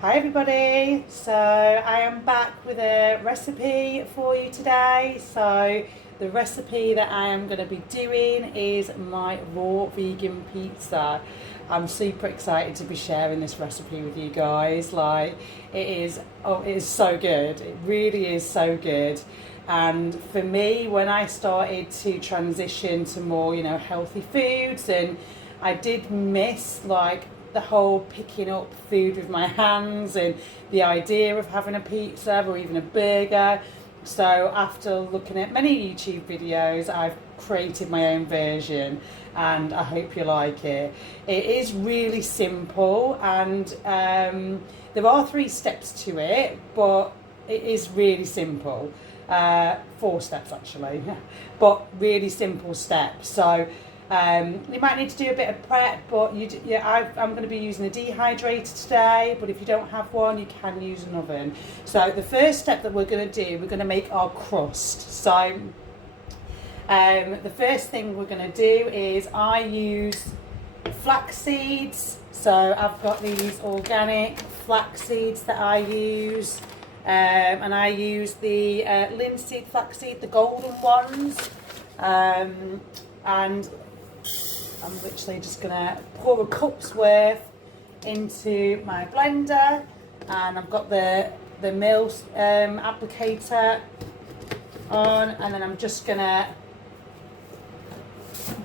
Hi everybody, so I am back with a recipe for you today. So the recipe that I am going to be doing is my raw vegan pizza. I'm super excited to be sharing this recipe with you guys. Like it is so good. It really is so good. And for me, when I started to transition to more, healthy foods, and I did miss like the whole picking up food with my hands and the idea of having a pizza or even a burger. So after looking at many YouTube videos, I've created my own version and I hope you like it. It is really simple and there are 3 steps to it, but it is really simple. 4 steps actually, but really simple steps. So you might need to do a bit of prep, but I'm going to be using a dehydrator today, but if you don't have one, you can use an oven. So the first step that we're going to do, we're going to make our crust. So the first thing we're going to do is I use flax seeds. So I've got these organic flax seeds that I use, and I use the linseed flaxseed, the golden ones, and I'm literally just going to pour a cup's worth into my blender, and I've got the mill applicator on, and then I'm just going to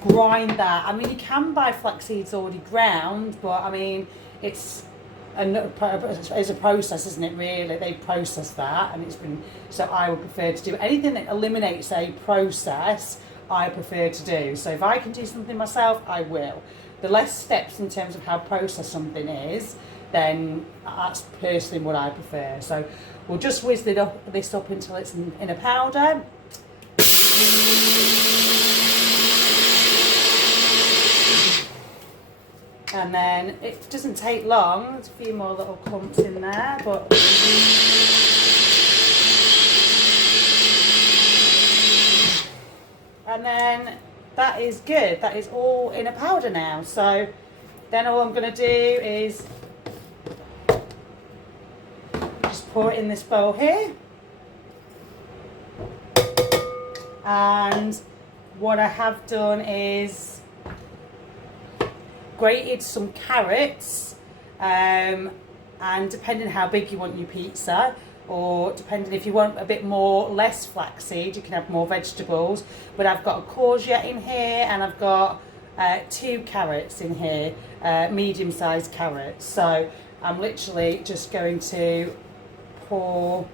grind that. I mean, you can buy flax seeds already ground, but I mean, it's a process, isn't it, really? They process that, and so I would prefer to do anything that eliminates a process. I prefer to do. So if I can do something myself, I will. The less steps in terms of how processed something is, then that's personally what I prefer. So we'll just whiz this up until it's in a powder. And then it doesn't take long. There's a few more little clumps in there, but and then that is good. That is all in a powder now. So then all I'm going to do is just pour it in this bowl here. And what I have done is grated some carrots, and depending how big you want your pizza, or depending if you want a bit more less flaxseed, you can have more vegetables. But I've got a courgette in here, and I've got 2 carrots in here, medium-sized carrots. So I'm literally just going to pour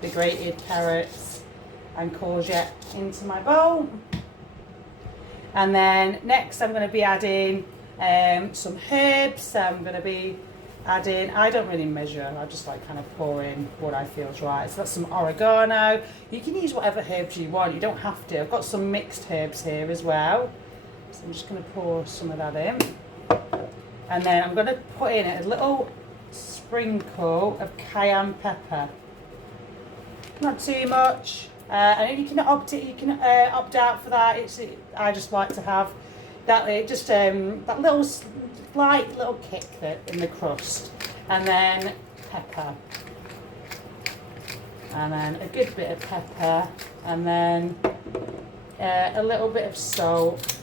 the grated carrots and courgette into my bowl. And then next I'm going to be adding some herbs. I'm going to be adding, I don't really measure, I just like kind of pour in what I feel is right. So that's some oregano. You can use whatever herbs you want, you don't have to. I've got some mixed herbs here as well. So I'm just going to pour some of that in. And then I'm going to put in a little sprinkle of cayenne pepper. Not too much. And you can opt out for that. I just like to have that that little slight little kick in the crust, and then pepper, and then a good bit of pepper, and then a little bit of salt.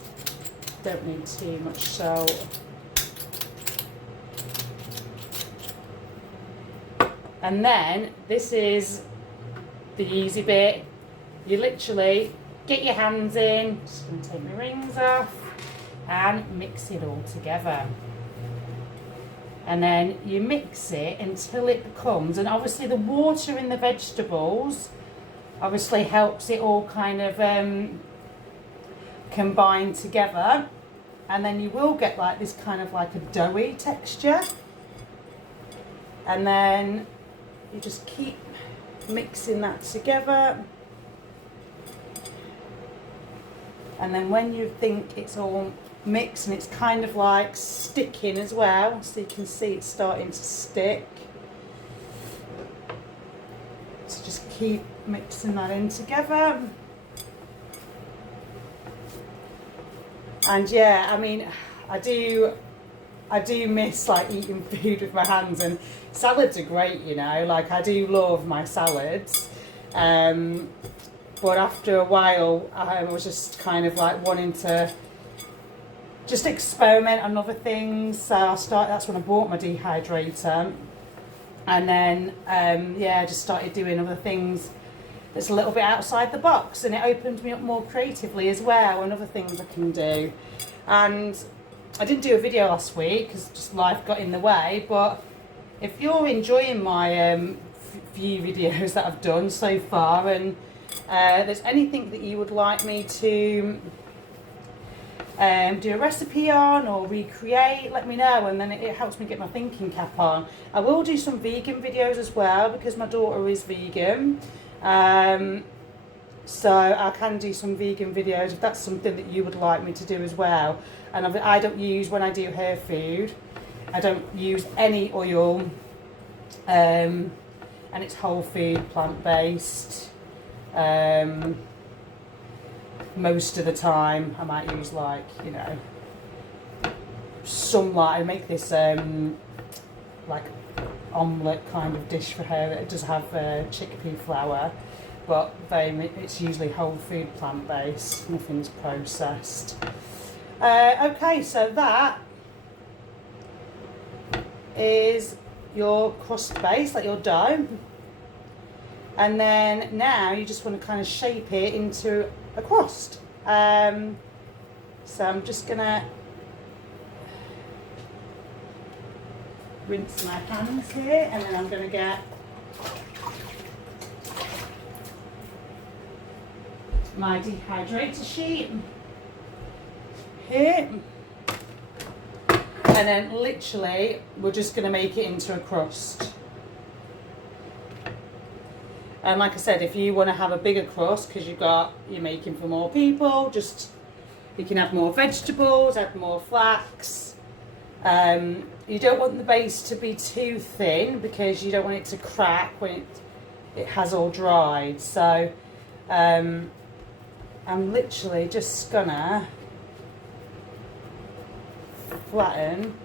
Don't need too much salt. And then this is the easy bit. You literally get your hands in, just going to take my rings off and mix it all together. And then you mix it until it becomes, and obviously the water in the vegetables obviously helps it all kind of combine together, and then you will get like this kind of like a doughy texture. And then you just keep mixing that together. And then when you think it's all mixed and it's kind of like sticking as well, so you can see it's starting to stick, so just keep mixing that in together. And yeah, I mean, I I do miss like eating food with my hands, and salads are great, you know, like I do love my salads. But after a while, I was just kind of like wanting to just experiment on other things. So that's when I bought my dehydrator. And then, yeah, I just started doing other things that's a little bit outside the box, and it opened me up more creatively as well, and other things I can do. And I didn't do a video last week because just life got in the way, but if you're enjoying my few videos that I've done so far, and there's anything that you would like me to do a recipe on or recreate, let me know, and then it helps me get my thinking cap on. I will do some vegan videos as well because my daughter is vegan, so I can do some vegan videos if that's something that you would like me to do as well. And I don't use, when I do her food, I don't use any oil, and it's whole food, plant-based. Most of the time I might use, like, you know, some, like I make this like omelette kind of dish for her that does have chickpea flour, but it's usually whole food, plant-based, nothing's processed. Okay, so that is your crust base, like your dough, and then now you just want to kind of shape it into a crust. So I'm just gonna rinse my hands here, and then I'm gonna get my dehydrator sheet here, and then literally we're just gonna make it into a crust. And like I said, if you want to have a bigger crust because you're making for more people, you can add more vegetables, add more flax. You don't want the base to be too thin because you don't want it to crack when it has all dried. So I'm literally just gonna flatten.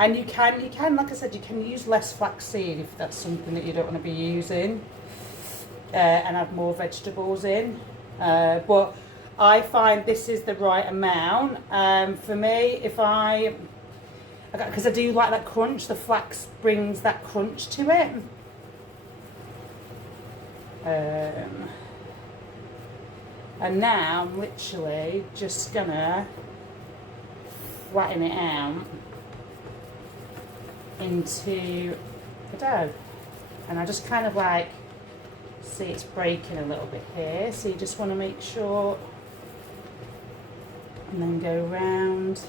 And you can, like I said, you can use less flaxseed if that's something that you don't want to be using. And add more vegetables in, but I find this is the right amount for me. Because I do like that crunch, the flax brings that crunch to it. And now I'm literally just gonna flatten it out into the dough, and I just kind of like, see, it's breaking a little bit here, so you just want to make sure, and then go round,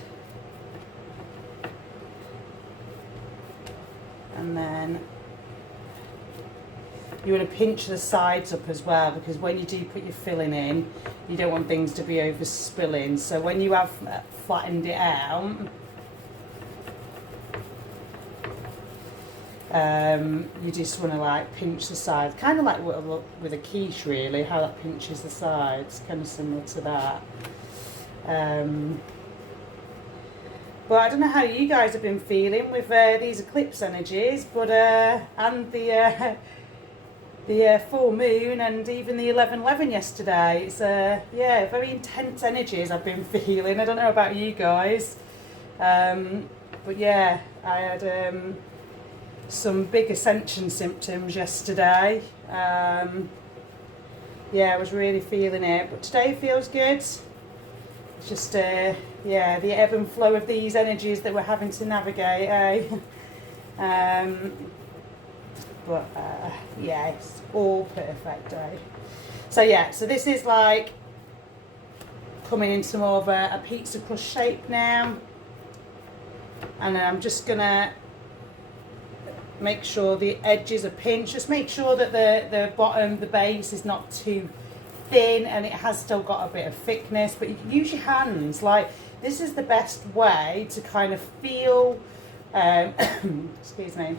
and then you want to pinch the sides up as well, because when you do put your filling in, you don't want things to be over spilling. So when you have flattened it out, you just want to like pinch the sides, kind of like with a quiche, really, how that pinches the sides, kind of similar to that. But I don't know how you guys have been feeling with these eclipse energies, but and the full moon, and even the 11/11 yesterday. It's yeah, very intense energies I've been feeling. I don't know about you guys, but yeah, I had some big ascension symptoms yesterday. Yeah, I was really feeling it, but today feels good. It's just yeah, the ebb and flow of these energies that we're having to navigate, eh? But yeah, it's all perfect, eh? So yeah, so this is like coming into more of a pizza crust shape now, and then I'm just gonna make sure the edges are pinched. Just make sure that the bottom, the base, is not too thin and it has still got a bit of thickness, but you can use your hands. Like, this is the best way to kind of feel excuse me,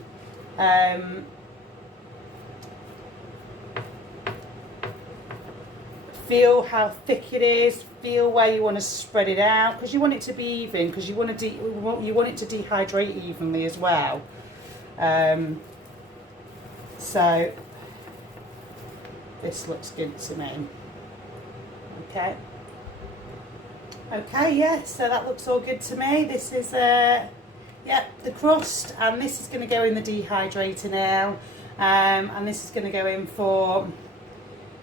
Feel how thick it is. Feel where you want to spread it out, because you want it to be even, because you want it to dehydrate evenly as well. So this looks good to me. Okay. Okay, yeah, so that looks all good to me. This is the crust, and this is going to go in the dehydrator now, and this is going to go in for,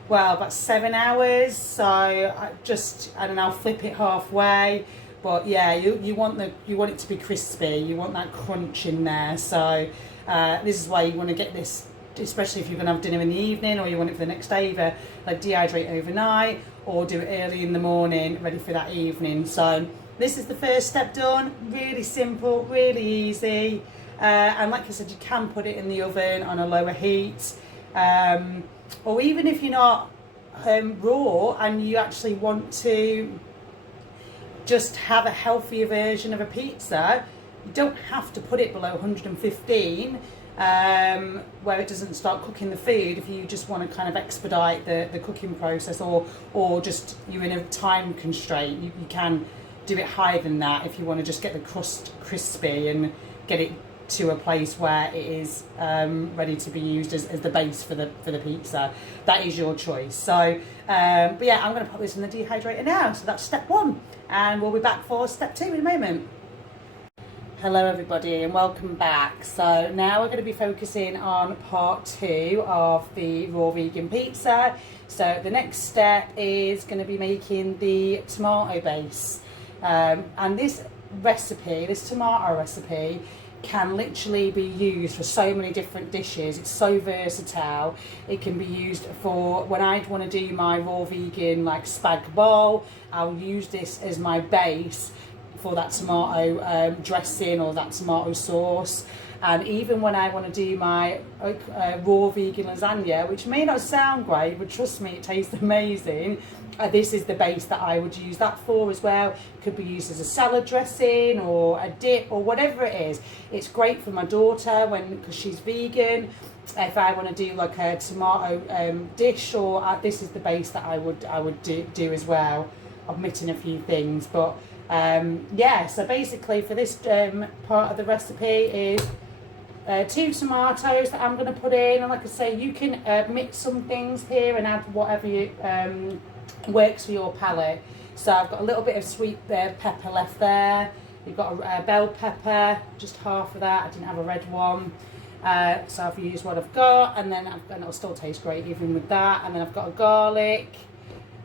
well, about 7 hours. So and then I'll flip it halfway. But yeah, you want it to be crispy. You want that crunch in there. So this is why you want to get this, especially if you're going to have dinner in the evening, or you want it for the next day, either like dehydrate overnight or do it early in the morning, ready for that evening. So this is the first step done. Really simple, really easy. And like I said, you can put it in the oven on a lower heat. Or even if you're not raw and you actually want to just have a healthier version of a pizza, you don't have to put it below 115, where it doesn't start cooking the food. If you just want to kind of expedite the cooking process, or just you're in a time constraint, you can do it higher than that if you want to just get the crust crispy and get it to a place where it is ready to be used as the base for the pizza. That is your choice. So but yeah, I'm going to put this in the dehydrator now. So that's step 1, and we'll be back for step 2 in a moment. Hello everybody, and welcome back. So now we're going to be focusing on part 2 of the raw vegan pizza. So the next step is going to be making the tomato base, and this tomato recipe can literally be used for so many different dishes. It's so versatile. It can be used for when I want to do my raw vegan like spag bowl. I'll use this as my base for that tomato dressing or that tomato sauce. And even when I want to do my raw vegan lasagna, which may not sound great, but trust me, it tastes amazing, this is the base that I would use that for as well. Could be used as a salad dressing or a dip or whatever it is. It's great for my daughter because she's vegan. If I want to do like a tomato dish, or this is the base that I would do as well, omitting a few things. But yeah, so basically for this part of the recipe is 2 tomatoes that I'm going to put in, and like I say, you can mix some things here and add whatever works for your palate. So I've got a little bit of sweet pepper left there. You've got a bell pepper, just half of that. I didn't have a red one, so I've used what I've got, and then it'll still taste great even with that. And then I've got a garlic,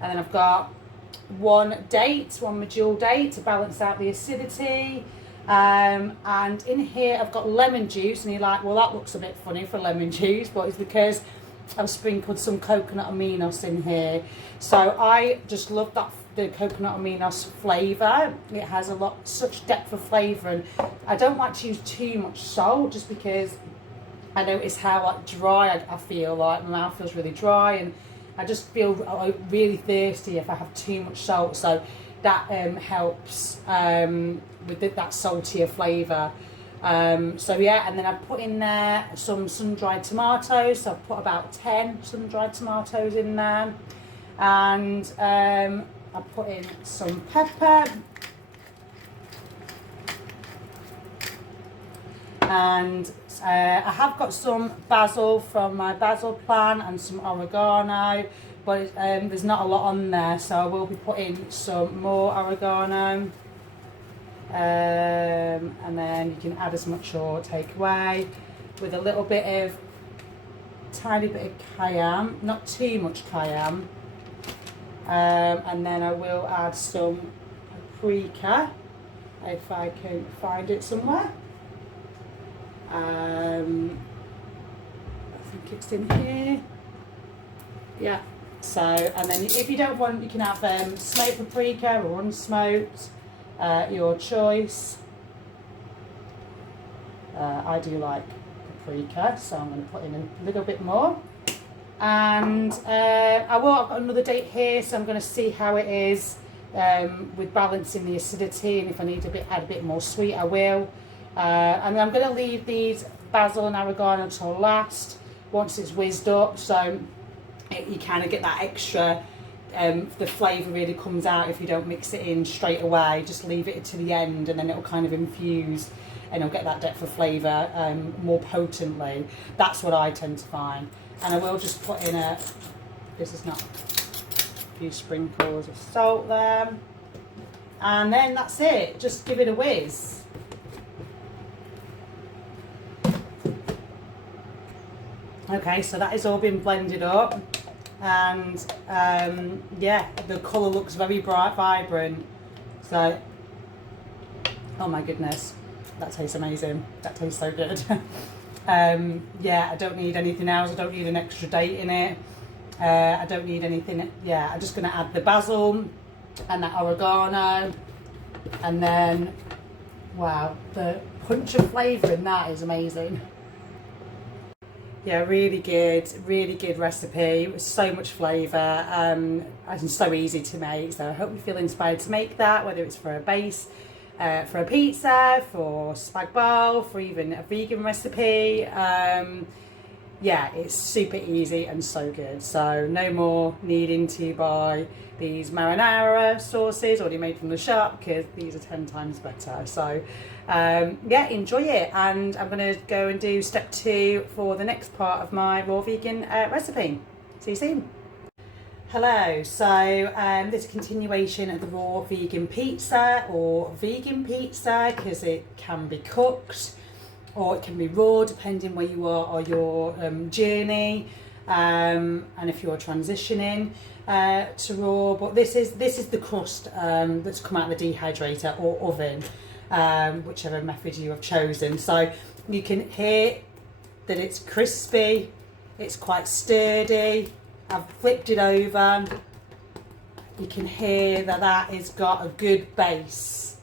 and then I've got one medjool date to balance out the acidity. And in here I've got lemon juice, and you're like, well, that looks a bit funny for lemon juice, but it's because I've sprinkled some coconut aminos in here. So I just love the coconut aminos flavour. It has such depth of flavour, and I don't like to use too much salt, just because I notice how dry I feel. Like my mouth feels really dry, and I just feel really thirsty if I have too much salt. So that helps with that saltier flavour. So yeah, and then I've put in there some sun-dried tomatoes. So I've put about 10 sun-dried tomatoes in there, and I put in some pepper, and I have got some basil from my basil plant and some oregano, but there's not a lot on there, so I will be putting some more oregano. And then you can add as much or take away, with a little bit of tiny bit of cayenne, not too much cayenne. And then I will add some paprika if I can find it somewhere. I think it's in here. Yeah. So, and then if you don't want, you can have smoked paprika or unsmoked. Your choice. I do like paprika, so I'm going to put in a little bit more. And I've got another date here, so I'm going to see how it is with balancing the acidity, and if I need to add a bit more sweet, I will. And I'm going to leave these basil and oregano until last, once it's whizzed up, so you kind of get that extra the flavour really comes out if you don't mix it in straight away. Just leave it to the end and then it'll kind of infuse and it'll get that depth of flavour more potently. That's what I tend to find. And I will just put in this is not, a few sprinkles of salt there. And then that's it, just give it a whiz. Okay, so that has all been blended up. And yeah, the colour looks very bright, vibrant. So, oh my goodness, that tastes amazing. That tastes so good. Yeah, I don't need anything else. I don't need an extra date in it. I don't need anything. Yeah, I'm just going to add the basil and that oregano. And then, wow, the punch of flavour in that is amazing. Yeah, really good recipe. It was so much flavour and so easy to make. So I hope you feel inspired to make that, whether it's for a base, for a pizza, for spag bowl, for even a vegan recipe. Yeah, it's super easy and so good. So no more needing to buy these marinara sauces already made from the shop, because these are 10 times better. So yeah, enjoy it. And I'm going to go and do step 2 for the next part of my raw vegan recipe. See you soon. Hello, so this is a continuation of the raw vegan pizza, or vegan pizza, because it can be cooked or it can be raw depending where you are on your journey, and if you're transitioning to raw. But this is the crust that's come out of the dehydrator or oven, whichever method you have chosen. So you can hear that it's crispy, it's quite sturdy. I've flipped it over. You can hear that it's got a good base.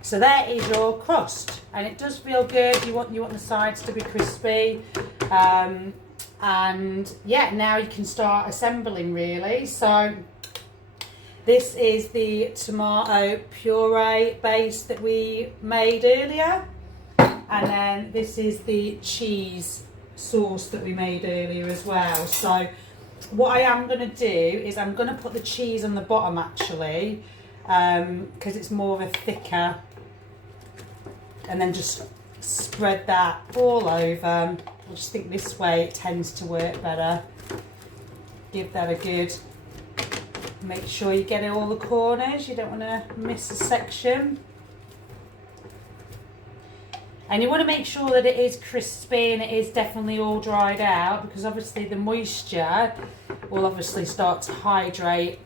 So there is your crust, and it does feel good. You want the sides to be crispy, and yeah, now you can start assembling really. So this is the tomato puree base that we made earlier, and then this is the cheese sauce that we made earlier as well. So what I am going to do is I'm going to put the cheese on the bottom actually, because it's more of a thicker, and then just spread that all over. I just think this way it tends to work better. Give that a good, make sure you get all the corners, you don't want to miss a section. And you want to make sure that it is crispy and it is definitely all dried out, because obviously the moisture will obviously start to hydrate,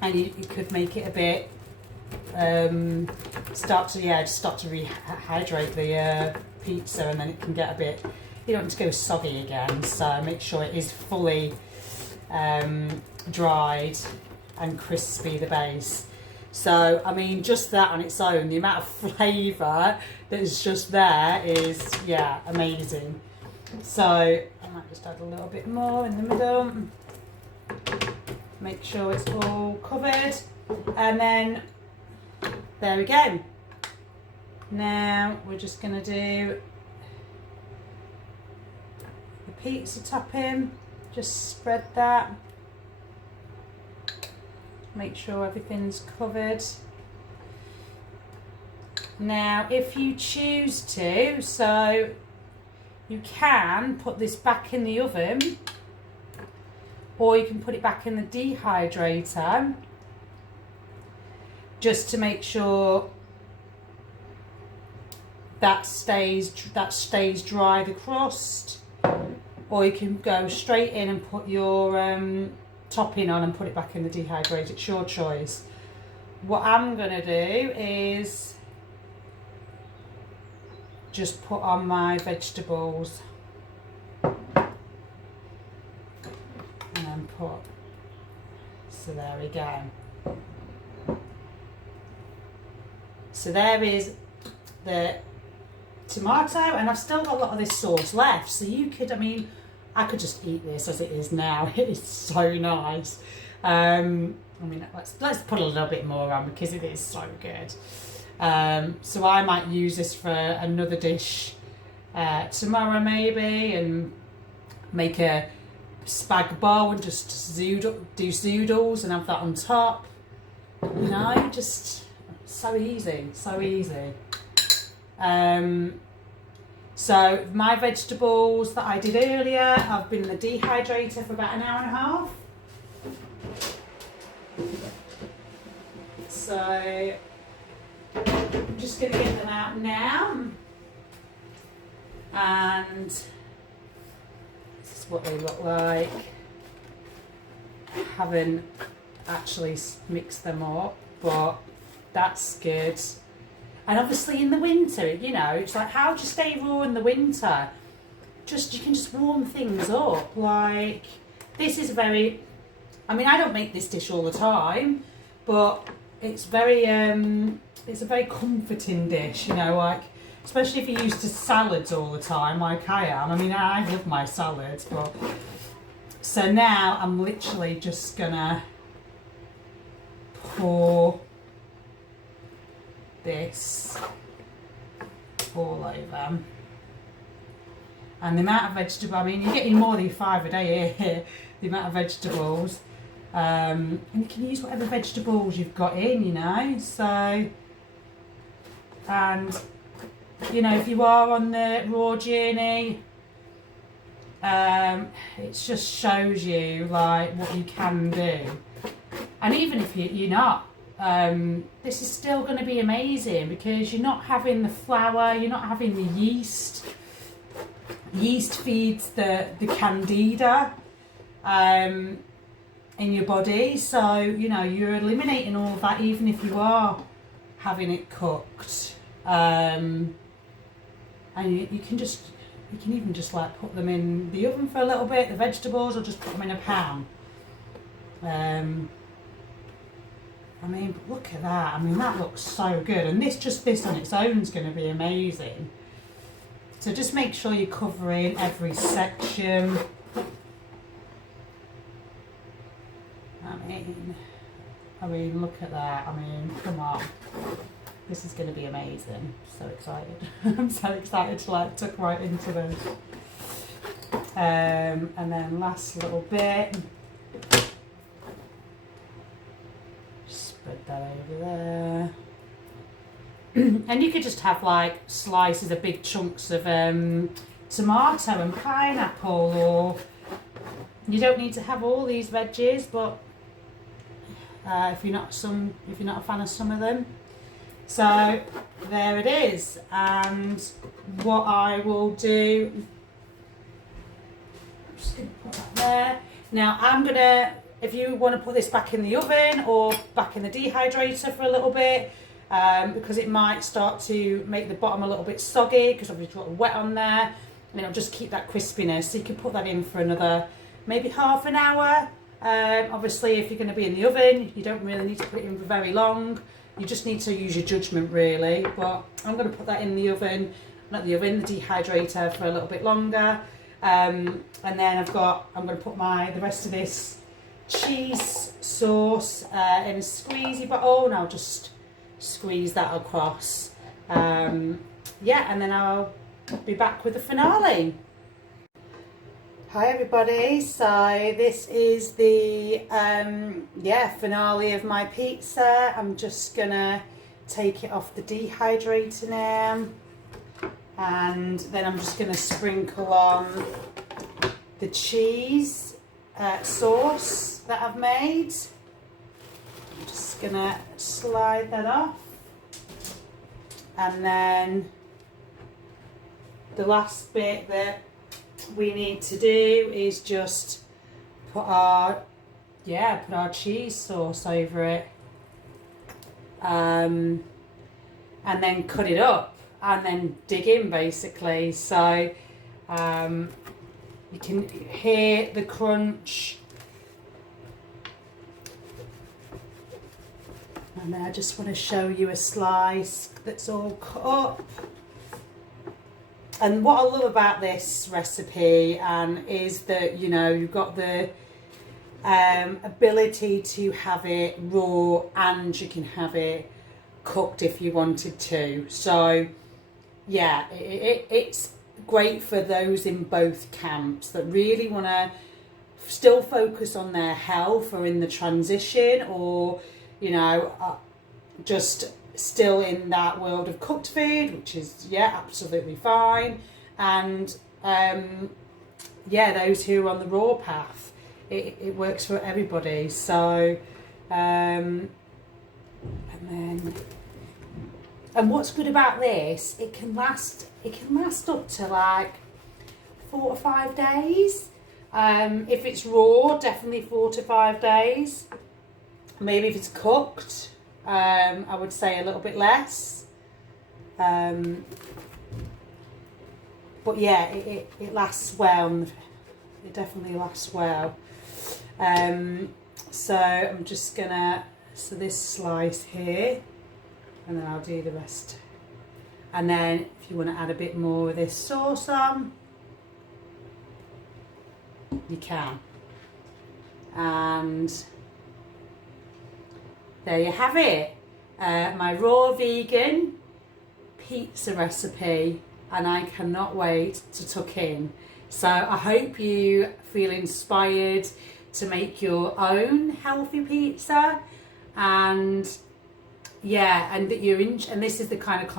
and you could make it a bit start to rehydrate the pizza, and then it can get a bit, you don't want to go soggy again. So make sure it is fully dried and crispy, the base. So I mean, just that on its own, the amount of flavour that is just there is, yeah, amazing. So I might just add a little bit more in the middle. Make sure it's all covered, and then there we go. Now we're just going to do the pizza topping. Just spread that. Make sure everything's covered. Now if you choose to, so you can put this back in the oven, or you can put it back in the dehydrator, just to make sure that stays dry, the crust. Or you can go straight in and put your topping on and put it back in the dehydrator. It's your choice. What I'm going to do is just put on my vegetables, and then put, so there we go. So there is the tomato, and I've still got a lot of this sauce left. So you could, I mean, I could just eat this as it is now. It is so nice. I mean, let's put a little bit more on because it is so good. So I might use this for another dish tomorrow maybe, and make a spag bowl and just do zoodles and have that on top. You know, just so easy, so easy. So my vegetables that I did earlier, I've been in the dehydrator for about an hour and a half. So I'm just going to get them out now. And this is what they look like. I haven't actually mixed them up, but that's good. And obviously in the winter, you know, it's like, how do you stay raw in the winter? You can just warm things up. Like, this is very, I mean, I don't make this dish all the time, but it's very, it's a very comforting dish, you know, like, especially if you're used to salads all the time, like I am. I mean, I love my salads, but, so now I'm literally just gonna pour this all over. And the amount of vegetable, I mean, you're getting more than 5 a day here, the amount of vegetables. And you can use whatever vegetables you've got in, you know, so, and, you know, if you are on the raw journey, it just shows you, like, what you can do. And even if you're not, this is still going to be amazing because you're not having the flour, you're not having the yeast. Yeast feeds the candida in your body, so you know you're eliminating all of that even if you are having it cooked. And you can even just like put them in the oven for a little bit, the vegetables, or just put them in a pan. I mean, but look at that. I mean, that looks so good. And this on its own is going to be amazing. So just make sure you're covering every section. I mean, look at that. I mean, come on. This is going to be amazing. So excited. I'm so excited to like tuck right into this. And then last little bit. Spread that over there. And you could just have like slices of big chunks of tomato and pineapple, or you don't need to have all these veggies, but if you're not a fan of some of them. So there it is. And what I will do, I'm just going to put that there. Now I'm going to, if you want to put this back in the oven or back in the dehydrator for a little bit, because it might start to make the bottom a little bit soggy because obviously you've got wet on there, and it'll just keep that crispiness. So you can put that in for another maybe half an hour. Obviously if you're going to be in the oven, you don't really need to put it in for very long. You just need to use your judgment really. But I'm going to put that in the oven, not the oven, the dehydrator for a little bit longer. And then I'm going to put the rest of this cheese sauce in a squeezy bottle, and I'll just squeeze that across. Yeah, and then I'll be back with the finale. Hi everybody, so this is the finale of my pizza. I'm just gonna take it off the dehydrator now, and then I'm just gonna sprinkle on the cheese sauce that I've made. I'm just gonna slide that off, and then the last bit that we need to do is just put our cheese sauce over it, and then cut it up and then dig in basically. So you can hear the crunch. And then I just want to show you a slice that's all cut up. And what I love about this recipe is that, you know, you've got the ability to have it raw and you can have it cooked if you wanted to. So yeah, it's great for those in both camps that really want to still focus on their health or in the transition, or you know, just still in that world of cooked food, which is absolutely fine. And those who are on the raw path, it works for everybody. So and what's good about this, it can last up to like 4 to 5 days. If it's raw, definitely 4 to 5 days. Maybe if it's cooked, I would say a little bit less. But yeah, it lasts well. It definitely lasts well. So I'm just gonna, this slice here, and then I'll do the rest. And then if you want to add a bit more of this sauce on, you can. And there you have it, my raw vegan pizza recipe, and I cannot wait to tuck in. So I hope you feel inspired to make your own healthy pizza, and and that you're and this is the kind of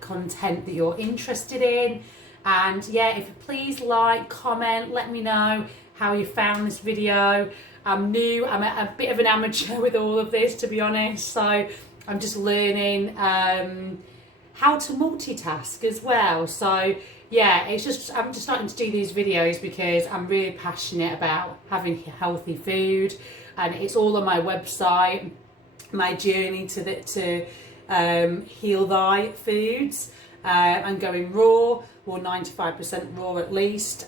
content that you're interested in. And if you please like, comment, let me know how you found this video. I'm new, I'm a bit of an amateur with all of this, to be honest, so I'm just learning how to multitask as well. So I'm just starting to do these videos because I'm really passionate about having healthy food, and it's all on my website, my journey to heal thy foods, and going raw, or 95% raw at least.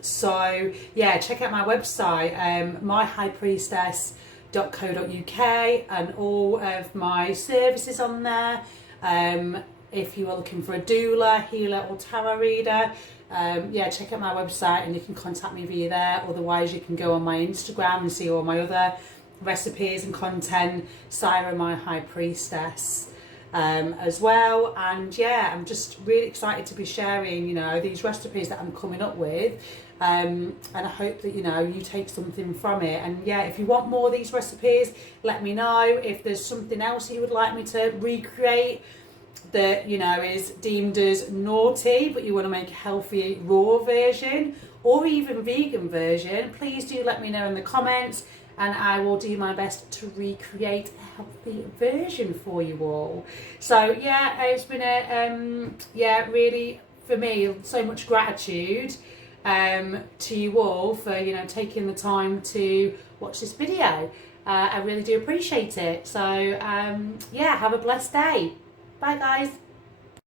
So check out my website, myhighpriestess.co.uk, and all of my services on there. If you are looking for a doula, healer, or tarot reader, check out my website and you can contact me via there. Otherwise, you can go on my Instagram and see all my other recipes and content, Sarah my High Priestess, as well. And I'm just really excited to be sharing these recipes that I'm coming up with, and I hope that you take something from it. And if you want more of these recipes, let me know. If there's something else you would like me to recreate that is deemed as naughty, but you want to make a healthy raw version or even vegan version, please do let me know in the comments, and I will do my best to recreate a healthy version for you all. So it's been a really, for me, so much gratitude to you all for taking the time to watch this video. I really do appreciate it. So have a blessed day. Bye guys.